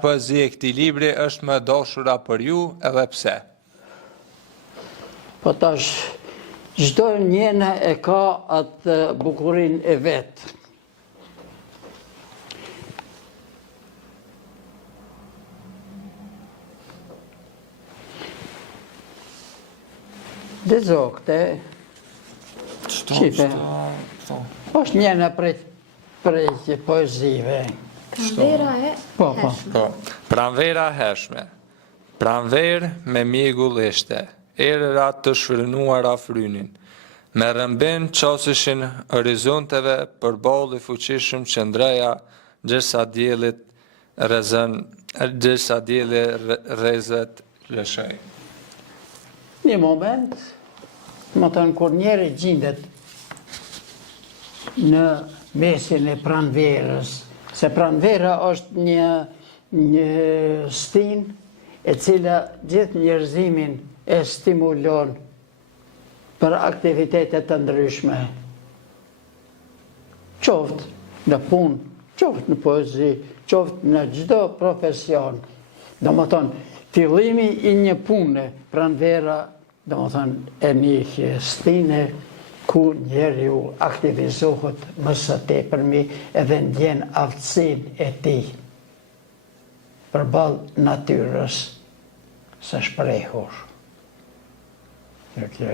Poezia e këtij libri është më e dashura për ju edhe pse? Po tash, çdo njëna e ka atë bukurinë e vet. Dhe zokte, qipe, është njëna prej poezive. Pranvera e hershme. Po, pranvera hershme. Pranver me mjegull ishte, erëra të shfrynuara frynin. Me rëmbin qasishin horizonteve për balli fuqishëm që ndreja gjërsa djeli rezet lëshej. Një moment, më thënë, kur njeri gjindet në mesin e pranverës, se pranvera është një stin e cila gjithë njerëzimin e stimulon për aktivitetet të ndryshme. Qoftë në punë, qoftë në poezi, qoftë në çdo profesion. Domethënë, fillimi i një pune, pranvera, domethënë, e një stine ku njeriu aktivizohet më së tepërmi edhe ndjen aftësinë e tij përballë natyrës së shprehur.